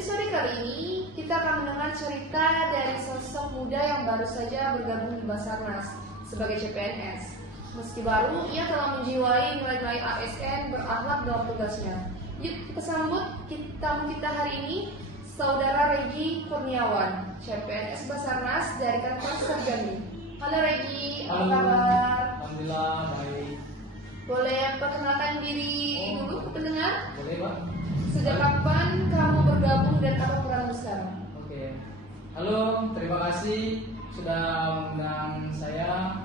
episode kali ini kita akan mendengar cerita dari sosok muda yang baru saja bergabung di Basarnas sebagai CPNS. Meski baru, ia telah menjiwai nilai-nilai ASN berakhlak dalam tugasnya. Yuk kita sambut tamu kita hari ini, Saudara Regi Kurniawan, CPNS Basarnas dari kantor Sarjani. Halo Regi, apa kabar? Alhamdulillah baik. Boleh perkenalkan diri dulu ke pendengar? Boleh Pak? Sejak kapan kamu bergabung dan apa peranmu sekarang? Oke. Halo, terima kasih sudah mengundang saya.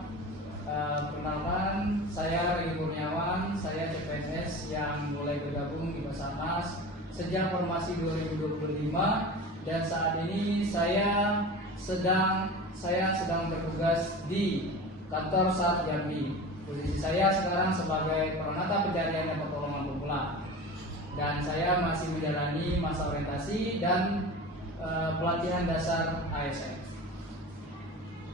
Perkenalkan, saya Regi Kurniawan, saya CPNS yang mulai bergabung di Basarnas sejak formasi 2025 dan saat ini saya sedang bertugas di kantor Sarjani. Posisi saya sekarang sebagai Peranata Pencarian dan Pertolongan Pemula. Dan saya masih menjalani masa orientasi dan pelatihan dasar ASN.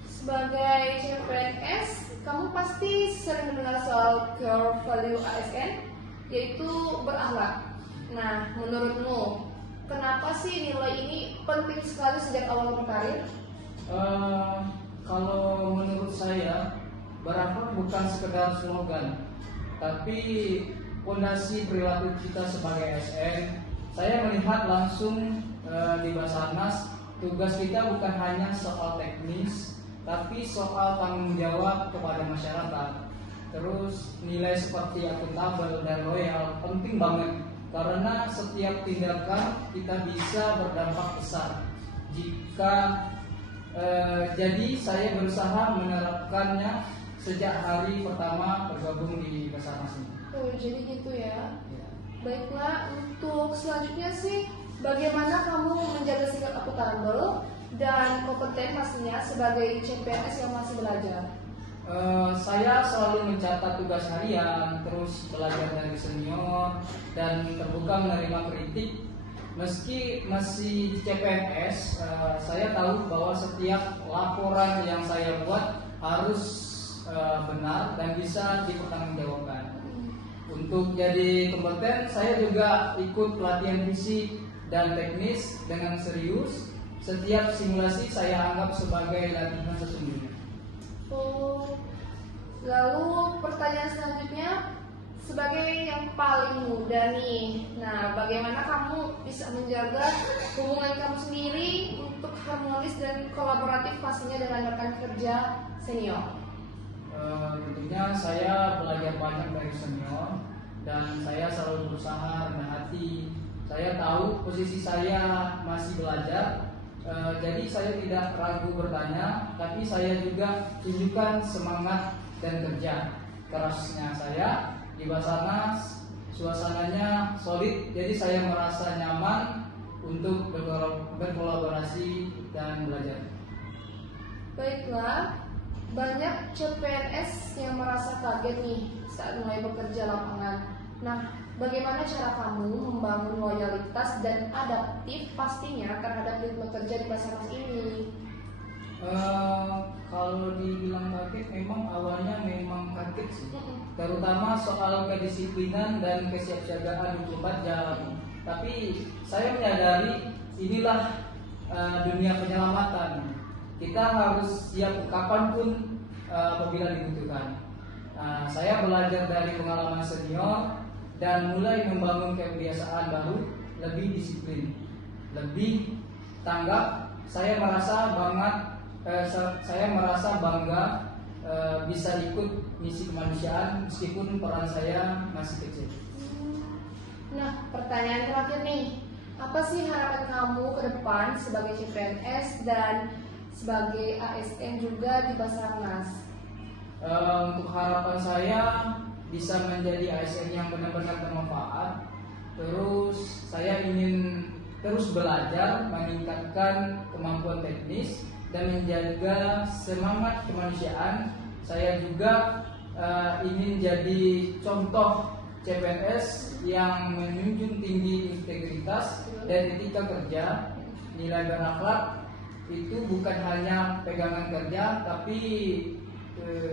Sebagai CPNS, kamu pasti sering mendengar soal core value ASN, yaitu berakhlak. Nah, menurutmu, kenapa sih nilai ini penting sekali sejak awal berkarir? Kalau menurut saya, berakhlak bukan sekedar slogan, tapi fondasi perilaku kita sebagai ASN. Saya melihat langsung di Basarnas, tugas kita bukan hanya soal teknis, tapi soal tanggung jawab kepada masyarakat. Terus nilai seperti akuntabel dan loyal penting banget, karena setiap tindakan kita bisa berdampak besar. Jadi saya berusaha menerapkannya sejak hari pertama bergabung di Basarnas ini. Oh, jadi gitu ya. Ya. Baiklah, untuk selanjutnya sih, bagaimana kamu menjaga sikap akuntabel dan kompeten pastinya sebagai CPNS yang masih belajar? Saya selalu mencatat tugas harian, terus belajar dari senior, dan terbuka menerima kritik. Meski masih CPNS, saya tahu bahwa setiap laporan yang saya buat harus benar dan bisa dipertanggungjawabkan. Untuk jadi kompeten, saya juga ikut pelatihan fisik dan teknis dengan serius. Setiap simulasi saya anggap sebagai latihan sesungguhnya. Oh, lalu pertanyaan selanjutnya, sebagai yang paling muda nih, nah bagaimana kamu bisa menjaga hubungan kamu sendiri untuk harmonis dan kolaboratif pastinya dengan rekan kerja senior? Tentunya saya belajar banyak dari senior dan saya selalu berusaha rendah hati. Saya tahu posisi saya masih belajar. Jadi saya tidak ragu bertanya, tapi saya juga tunjukkan semangat dan kerja kerasnya saya di Basarnas. Suasananya solid, jadi saya merasa nyaman untuk berkolaborasi dan belajar. Baiklah, banyak CPNS yang merasa kaget nih saat mulai bekerja lapangan. Nah, bagaimana cara kamu membangun loyalitas dan adaptif pastinya terhadap ritme kerja di Basarnas ini? Kalau dibilang kaget, memang awalnya memang kaget sih. Terutama soal kedisiplinan dan kesiapsiagaan 24 jam. Tapi saya menyadari inilah dunia penyelamatan. Kita harus siap kapanpun apabila dibutuhkan. Saya belajar dari pengalaman senior dan mulai membangun kebiasaan baru, lebih disiplin, lebih tanggap. Saya merasa bangga bisa ikut misi kemanusiaan meskipun peran saya masih kecil. Nah, pertanyaan terakhir nih, apa sih harapan kamu ke depan sebagai CPNS dan sebagai ASN juga di Basarnas? Untuk harapan saya bisa menjadi ASN yang benar-benar bermanfaat. Terus saya ingin terus belajar, meningkatkan kemampuan teknis dan menjaga semangat kemanusiaan. Saya juga ingin jadi contoh CPNS yang menjunjung tinggi integritas dan etika kerja. Nilai berakhlak itu bukan hanya pegangan kerja, tapi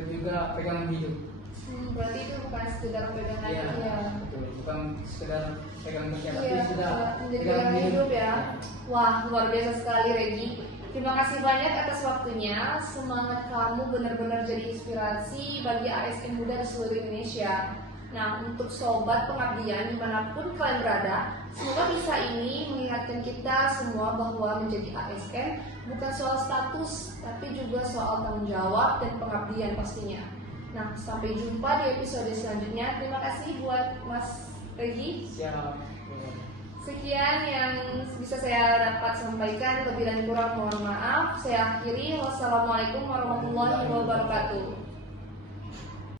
juga pegangan hidup. Berarti itu bukan sekedar pegangan Iya, ya. betul. Bukan sekedar pegang kerja, tapi Iya, sudah menjadi pegang pegangan hidup ya. Wah, luar biasa sekali Regi. Terima kasih banyak atas waktunya. Semangat kamu benar-benar jadi inspirasi bagi ASN muda di seluruh Indonesia. Nah, untuk sobat pengabdian dimanapun kalian berada, semoga bisa ini mengingatkan kita semua bahwa menjadi ASN bukan soal status, tapi juga soal tanggung jawab dan pengabdian pastinya. Nah, sampai jumpa di episode selanjutnya. Terima kasih buat Mas Regi. Siap. Sekian yang bisa saya dapat sampaikan. Lebih dan kurang mohon maaf. Saya akhiri. Wassalamualaikum warahmatullahi wabarakatuh.